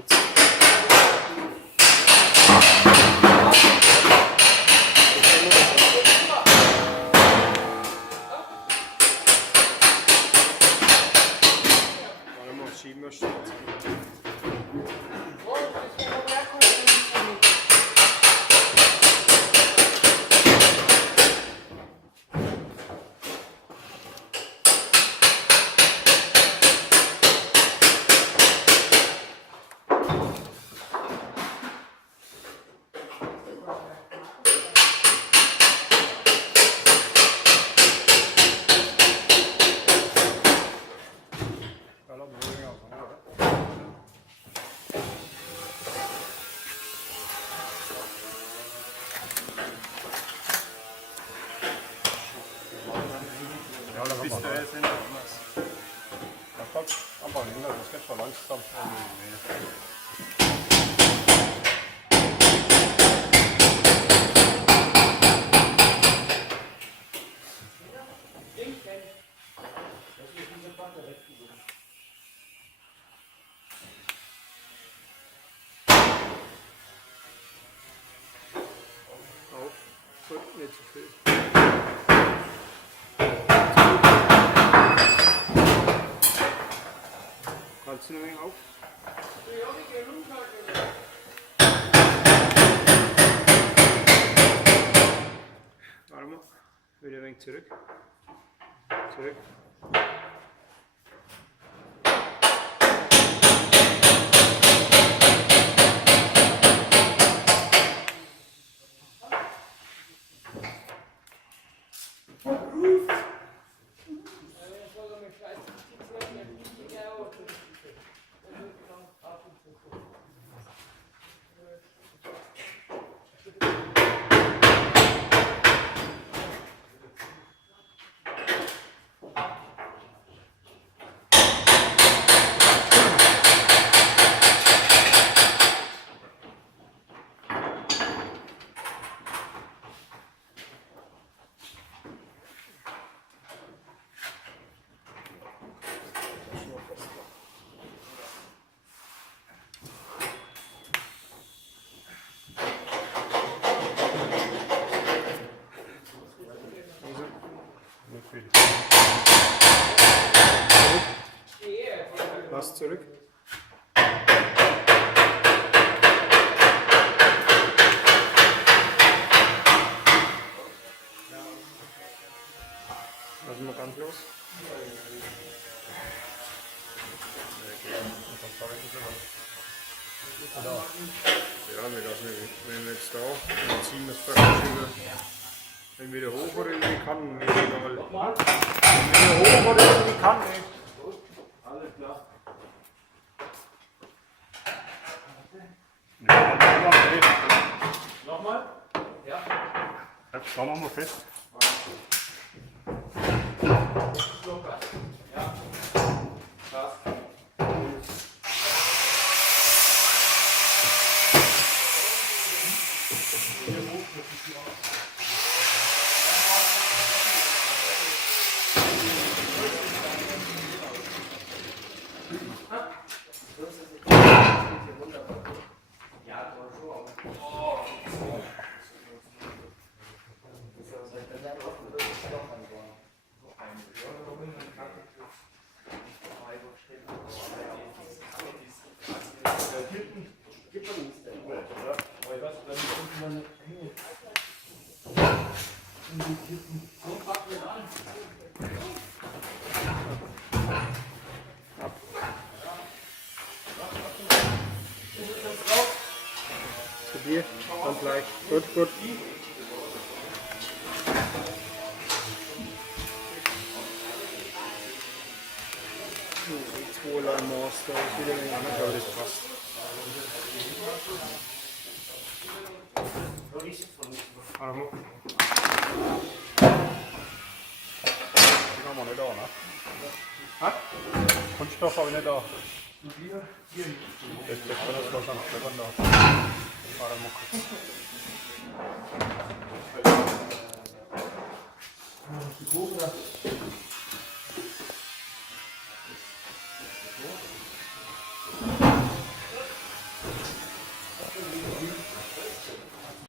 Schutz. Warte mal, schieben wir schon. Ja, da bist du jetzt in der einfach länger, das geht schon langsam. Auf, gut, nicht zu viel. Kannst du noch ein wenig auf? Warte mal, wieder ein wenig zurück. Zurück. Lass zurück. Lassen wir ganz los. Ja, wir lassen, wenn wir jetzt da, dann ziehen wir es praktisch über. Wenn wieder hoch oder in die Kanten, mir egal. Wenn wieder hoch oder in die Kanten. Alles klar. Nochmal? Ja. Schau nochmal fest. Ja. Passt. Zu dir, dann gleich. Gut, gut. Die 2 Line Master, wieder ein wenig anders, aber das passt. Die haben wir nicht da, ne? Ha? Kunststoff habe ich nicht da. Das kann das was am Stefan da. Warte mal kurz. Die Cobra.